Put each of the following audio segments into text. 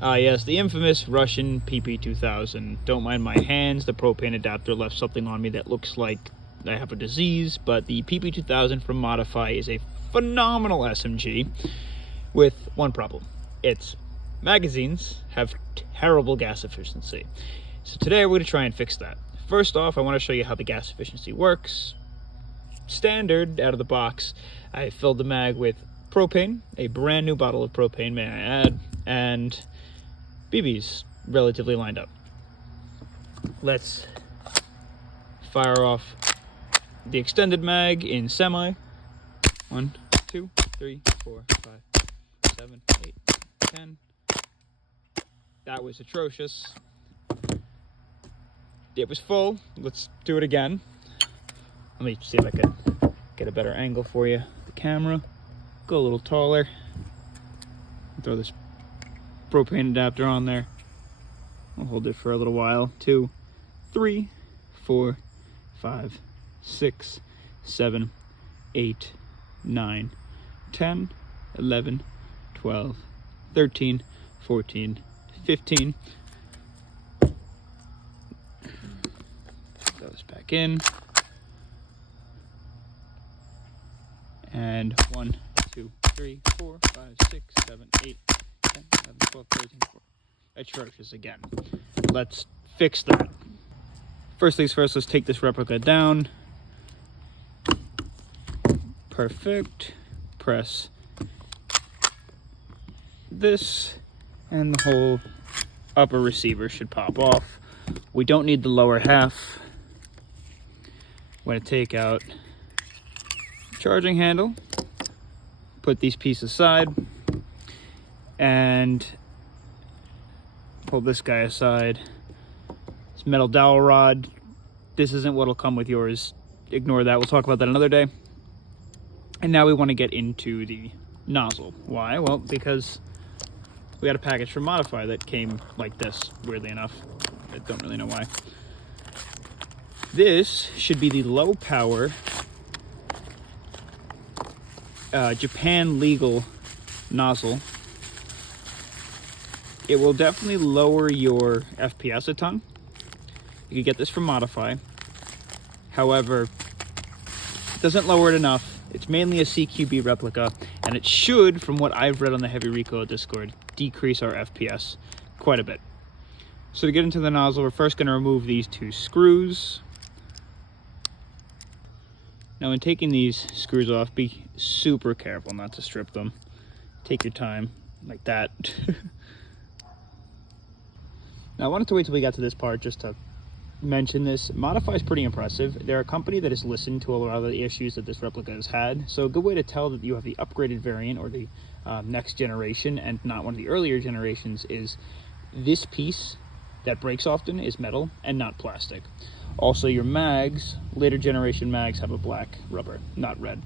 Yes, the infamous Russian PP2000. Don't mind my hands, the propane adapter left something on me that looks like I have a disease, but the PP2000 from Modify is a phenomenal SMG with one problem. Its magazines have terrible gas efficiency. So today we're going to try and fix that. First off, I want to show you how the gas efficiency works. Standard, out of the box, I filled the mag with propane, a brand new bottle of propane, may I add, and BBs relatively lined up. Let's fire off the extended mag in semi. 1, 2, 3, 4, 5, 7, 8, 10. That was atrocious. It was full. Let's do it again. Let me see if I can get a better angle for you. The camera, go a little taller. Throw this propane adapter on there. I'll hold it for a little while. 2, 3, 4, 5, 6, 7, 8, 9, 10, 11, 12, 13, 14, 15. Throw this back in. And 1, 2, 3, 4, 5, 6, 7, 8, 10, 11, 12, 13, 14. Atrocious again. Let's fix that. First things first, let's take this replica down. Perfect. Press this, and the whole upper receiver should pop off. We don't need the lower half. I'm going to take out charging handle, put these pieces aside, and pull this guy aside. This metal dowel rod, this isn't what'll come with yours. Ignore that, we'll talk about that another day. And now we want to get into the nozzle. Why? Well, because we had a package from Modify that came like this, weirdly enough. I don't really know why. This should be the low power Japan legal nozzle. It will definitely lower your FPS a ton. You can get this from Modify. However, it doesn't lower it enough. It's mainly a CQB replica, and it should, from what I've read on the Heavy Recoil Discord, decrease our FPS quite a bit. So to get into the nozzle, we're first going to remove these 2 screws. Now when taking these screws off, be super careful not to strip them. Take your time, like that. Now I wanted to wait till we got to this part just to mention this. Modify is pretty impressive. They're a company that has listened to a lot of the issues that this replica has had. So a good way to tell that you have the upgraded variant or the next generation and not one of the earlier generations is this piece that breaks often is metal and not plastic. Also, your mags, later generation mags, have a black rubber, not red.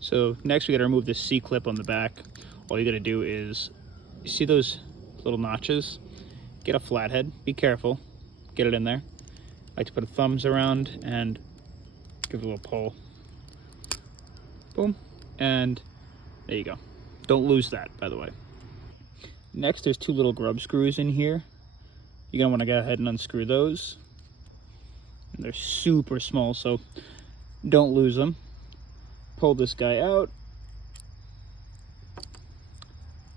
So next we gotta remove this C-clip on the back. All you gotta do is, you see those little notches? Get a flathead, be careful, get it in there. I like to put a thumbs around and give it a little pull. Boom, and there you go. Don't lose that, by the way. Next, there's 2 little grub screws in here. You're gonna wanna go ahead and unscrew those. And they're super small, so don't lose them. Pull this guy out.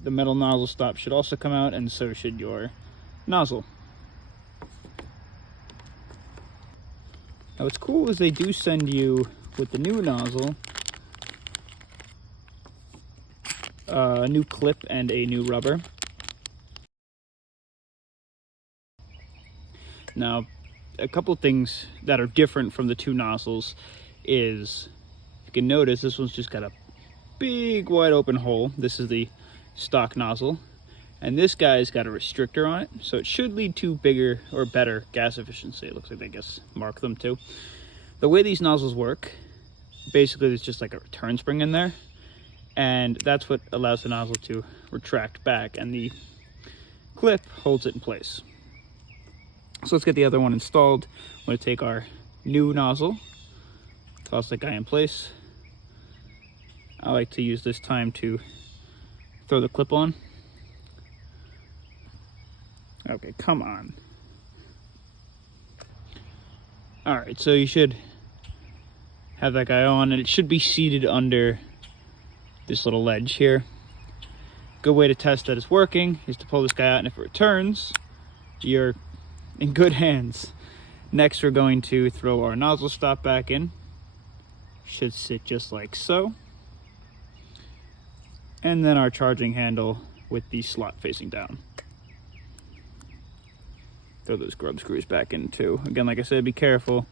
The metal nozzle stop should also come out, and so should your nozzle. Now what's cool is they do send you, with the new nozzle, a new clip and a new rubber. Now, a couple things that are different from the 2 nozzles is, you can notice this one's just got a big wide open hole. This is the stock nozzle. And this guy's got a restrictor on it, so it should lead to bigger or better gas efficiency. It looks like they mark them too. The way these nozzles work, basically there's just like a return spring in there, and that's what allows the nozzle to retract back, and the clip holds it in place. So let's get the other one installed. I'm going to take our new nozzle, toss that guy in place. I like to use this time to throw the clip on. Okay, come on. Alright, so you should have that guy on, and it should be seated under this little ledge here. Good way to test that it's working is to pull this guy out, and if it returns, you're in good hands. Next, we're going to throw our nozzle stop back in. Should sit just like so. And then our charging handle with the slot facing down. Throw those grub screws back in too. Again, like I said, be careful.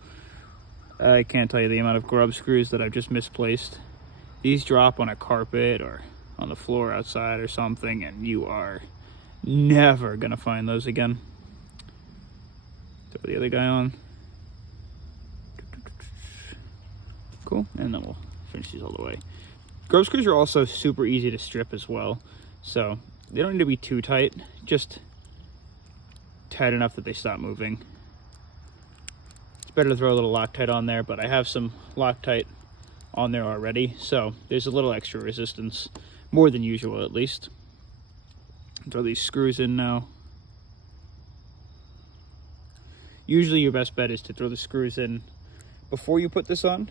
I can't tell you the amount of grub screws that I've just misplaced. These drop on a carpet or on the floor outside or something, and you are never gonna find those again. Throw the other guy on. Cool, and then we'll finish these all the way. Grub screws are also super easy to strip as well, so they don't need to be too tight, just tight enough that they stop moving. It's better to throw a little Loctite on there, but I have some Loctite on there already, so there's a little extra resistance, more than usual at least. Throw these screws in now. Usually your best bet is to throw the screws in before you put this on.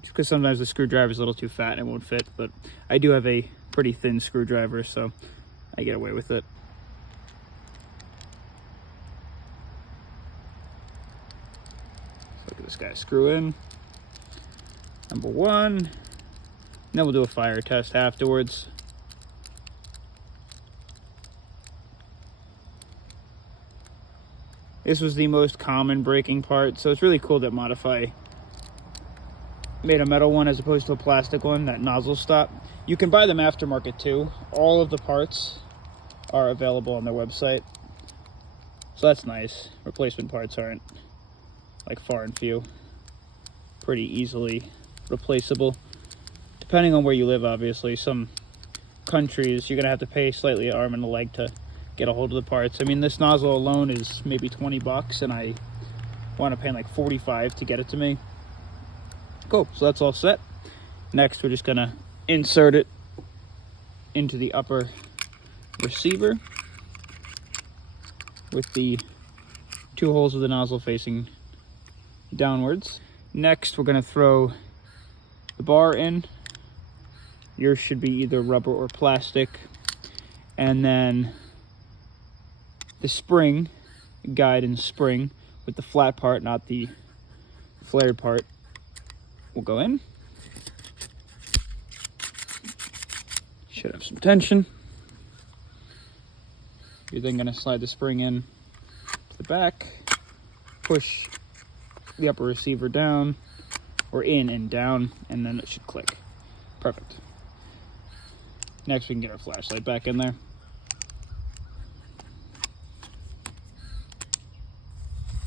Just because sometimes the screwdriver is a little too fat and it won't fit, but I do have a pretty thin screwdriver, so I get away with it. So look at this guy, screw in. Number one. And then we'll do a fire test afterwards. This was the most common breaking part, so it's really cool that Modify made a metal one as opposed to a plastic one, that nozzle stop. You can buy them aftermarket too. All of the parts are available on their website, so that's nice. Replacement parts aren't like far and few. Pretty easily replaceable. Depending on where you live, obviously. Some countries you're gonna have to pay slightly an arm and a leg to get a hold of the parts. I mean, this nozzle alone is maybe 20 bucks, and I want to pay like 45 to get it to me. Cool, so that's all set. Next, we're just gonna insert it into the upper receiver with the two holes of the nozzle facing downwards. Next, we're gonna throw the bar in. Yours should be either rubber or plastic. And then the spring, guide and spring, with the flat part, not the flared part, will go in. Should have some tension. You're then going to slide the spring in to the back, push the upper receiver down, or in and down, and then it should click. Perfect. Next, we can get our flashlight back in there.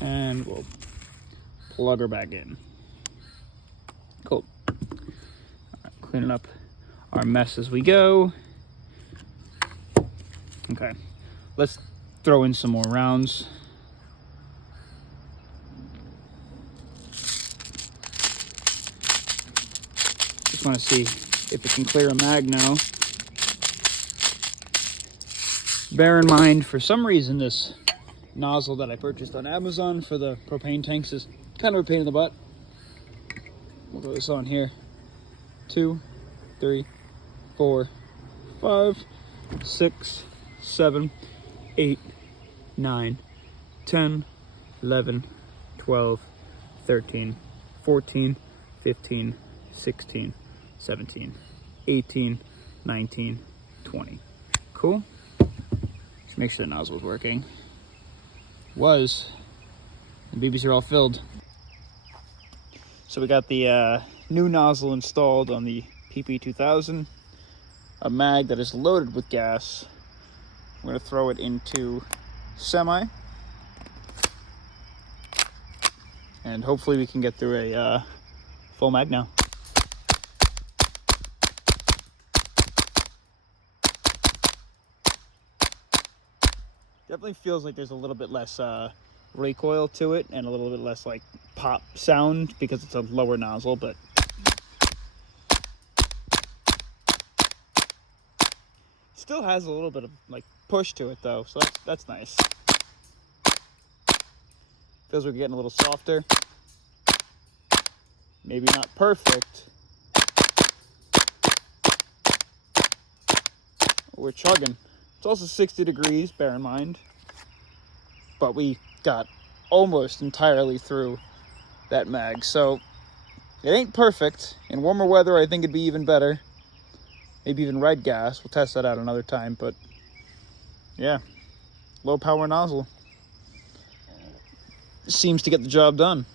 And we'll plug her back in. Cool. All right, cleaning up our mess as we go. Okay, let's throw in some more rounds. Just want to see if it can clear a mag now. Bear in mind, for some reason, this nozzle that I purchased on Amazon for the propane tanks is kind of a pain in the butt. We'll throw this on here. 2, 3, 4, 5, 6, 7, 8, 9, 10, 11, 12, 13, 14, 15, 16, 17, 18, 19, 20. Cool. Just make sure the nozzle is working. Was. The BBs are all filled. So we got the new nozzle installed on the PP2000, a mag that is loaded with gas. We're going to throw it into semi, and hopefully we can get through a full mag now. Definitely feels like there's a little bit less recoil to it and a little bit less like pop sound because it's a lower nozzle, but Still has a little bit of like push to it though, so that's nice. Feels like we're getting a little softer. Maybe not perfect. We're chugging. It's also 60 degrees, bear in mind. But we got almost entirely through that mag, so it ain't perfect. In warmer weather, I think it'd be even better. Maybe even red gas. We'll test that out another time, but yeah, low power nozzle seems to get the job done.